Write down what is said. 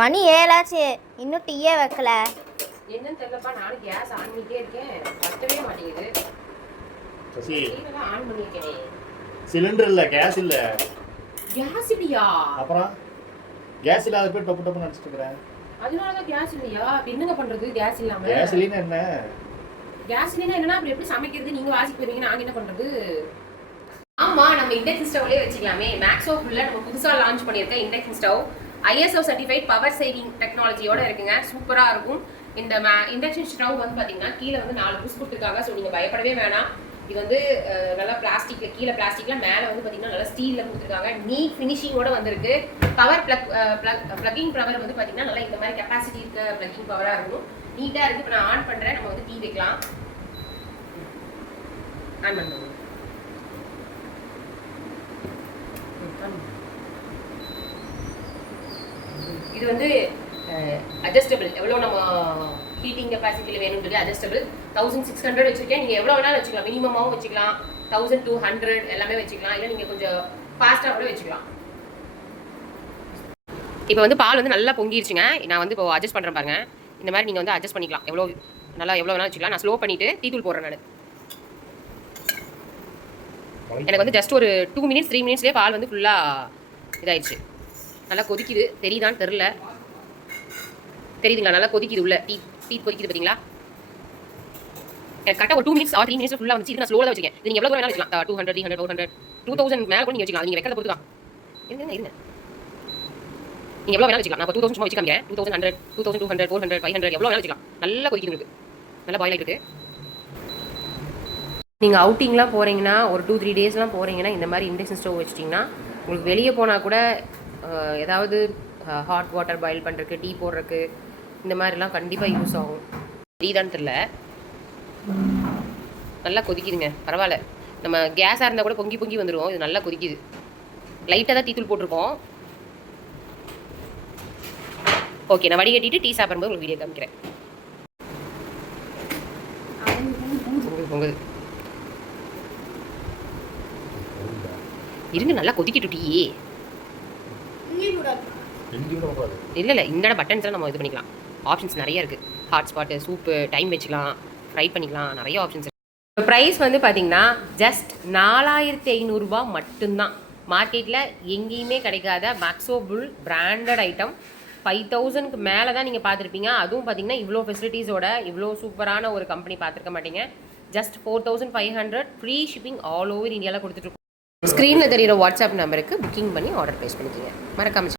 மணி 7 ஆச்சு, இன்னும் டீயே வைக்கல. என்னன்னு தெரியலப்பா, நானும் கேஸ் ஆன் பண்ணிட்டே இருக்கேன், பத்தவே மாட்டேங்குது. சசி, ஆன் பண்ணிருக்கேன். சிலிண்டர் இல்ல, கேஸ் இல்ல. கேஸ் இல்லையா? அப்புறம் கேஸ் இல்லாத போய் டப்பு டப்பு நினைச்சிட்டு இருக்கேன். அதனாலதான் கேஸ் இல்லையா? என்னங்க பண்றது கேஸ் இல்லாம? கேஸ் இல்லைன்னா என்ன? கேஸ் இல்லைன்னா என்னன்னா அப்புறம் எப்படி சமைக்கிறது? நீங்க வாசிக்கு போவீங்க, நாங்க என்ன பண்றது? ஆமா, நம்ம இண்டக்ஷன் ஸ்டவ்லயே வச்சுக்கலாமே. மேக்ஸோஃபுல்ல நம்ம புதுசா லான்ச் பண்ணியிருக்க induction stove ISO certified power saving டெக்னாலஜியோட இருக்குங்க. சூப்பரா இருக்கும். இந்த இண்டக்ஷன் ஸ்டவ் வந்து பாத்தீங்கன்னா கீழே வந்து 4 புஷ் கொடுத்துருக்காங்க. ஸோ நீங்க பயப்படவே வேணாம். இது வந்து நல்லா பிளாஸ்டிக்ல, கீழே பிளாஸ்டிக்ல, மேலே வந்து பாத்தீங்கன்னா நல்லா ஸ்டீல்ல கொடுத்துருக்காங்க. நீட் ஃபினிஷிங்கோட வந்திருக்கு. பவர் பிளக்கிங் பவர் வந்து பாத்தீங்கன்னா நல்லா இந்த மாதிரி கெப்பாசிட்டி இருக்க பிளக்கிங் பவரா இருக்கும். நீட்டா இருக்கு. இப்போ நான் ஆன் பண்றேன். நம்ம வந்து டீ வைக்கலாம். ஆன் பண்ணுங்க. இது வந்து அட்ஜஸ்டபிள். எவ்வளோ நம்ம ஹீட்டிங் கெப்பாசிட்டியில் வேணும்னு சொல்லி அட்ஜஸ்டபிள். 1600 வச்சிருக்கேன். நீங்கள் எவ்வளோ வேணாலும் வச்சுக்கலாம். மினிமமாகவும் வச்சுக்கலாம், 1200 எல்லாமே வச்சுக்கலாம். இல்லை நீங்கள் கொஞ்சம் ஃபாஸ்ட்டாக கூட வச்சுக்கலாம். இப்போ வந்து பால் வந்து நல்லா பொங்கிடுச்சுங்க. நான் வந்து இப்போ அட்ஜஸ்ட் பண்ணுறேன் பாருங்க. இந்த மாதிரி நீங்கள் வந்து அட்ஜஸ்ட் பண்ணிக்கலாம். எவ்வளோ வேணாலும் வச்சுக்கலாம். நான் ஸ்லோ பண்ணிவிட்டு டீ தூள் போடுறேன். நான் எனக்கு வந்து ஜஸ்ட் ஒரு 2 மினிட்ஸ் 3 மினிட்ஸ்லேயே பால் வந்து ஃபுல்லாக இதாகிடுச்சு. நல்லா கொதிக்குது. தெரியுதான்னு தெரில. தெரியுதுங்களா? நல்லா கொதிக்குது. உள்ள டீ கொதிக்குது பார்த்தீங்களா? எனக்கு கரெக்டாக ஒரு 2 மினிட்ஸ் ஆர் 3 மினிட்ஸ் ஃபுல்லாக வந்துச்சு. இது நான் ஸ்லோவாக வச்சுக்கேன். இது நீங்கள் எவ்வளோ வேணாலும் வச்சுக்கலாம். 200, 300, 400, 2000 மேலே கூட நீங்கள் வச்சுக்கலாம். நீங்கள் வைக்கிறத பொறுத்து தான். இருங்க நீங்கள் எவ்வளோ வேணாலும் வச்சுக்கலாம். நான் இப்போ 2000 சும்மா வச்சுக்காம 2100, 2200, 400, 500 எவ்வளோ வேணாலும் வச்சுக்கலாம். நல்லா கொதிக்குது. உங்களுக்கு நல்லா பாயில் ஆகிட்டு இருக்கு. நீங்கள் அவுட்டிங்லாம் போகிறீங்கன்னா, ஒரு 2-3 டேஸ்லாம் போகிறீங்கன்னா இந்த மாதிரி இண்டக்ஷன் ஸ்டவ் வச்சிட்டிங்கன்னா உங்களுக்கு வெளியே போனால் கூட ஏதாவது ஹாட் வாட்டர் பாயில் பண்ணுறதுக்கு, டீ போடுறதுக்கு இந்த மாதிரிலாம் கண்டிப்பாக யூஸ் ஆகும். தெரியுதான்னு தெரில. நல்லா கொதிக்குதுங்க. பரவாயில்ல. நம்ம கேஸாக இருந்தால் கூட பொங்கி பொங்கி வந்துடும். இது நல்லா கொதிக்குது. லைட்டாக தான் டீத்தூள் போட்டிருக்கோம். ஓகே, நான் வடிகட்டிட்டு டீ சாப்பிடும்போது உங்களுக்கு வீடியோ காமிக்கிறேன். பொங்குது. இருங்க, நல்லா கொதிக்கிட்டு டீ. இல்லை இந்த பட்டன்ஸ்லாம் நம்ம இது பண்ணிக்கலாம். ஆப்ஷன்ஸ் நிறைய இருக்குது. ஹாட்ஸ்பாட்டு, சூப்பு, டைம் வச்சுக்கலாம், ஃப்ரை பண்ணிக்கலாம், நிறைய ஆப்ஷன்ஸ் இருக்குது. ப்ரைஸ் வந்து பார்த்தீங்கன்னா ஜஸ்ட் 4500 ரூபா மட்டும்தான். மார்க்கெட்டில் எங்கேயுமே கிடைக்காத மேக்ஸோபுல் பிராண்டட் ஐட்டம். 5000க்கு மேலே தான் நீங்கள் பார்த்துருப்பீங்க. அதுவும் பார்த்தீங்கன்னா இவ்வளோ ஃபெசிலிட்டிஸோட இவ்வளோ சூப்பரான ஒரு கம்பெனி பார்த்துருக்க மாட்டீங்க. Just 4500 free shipping all over இந்தியாவில் கொடுத்துட்ருக்கோம். ஸ்க்ரீனில் தெரிகிற வாட்ஸ்அப் நம்பருக்கு புக்கிங் பண்ணி ஆர்டர் ப்ளேஸ் பண்ணிக்கிங்க. மறக்காம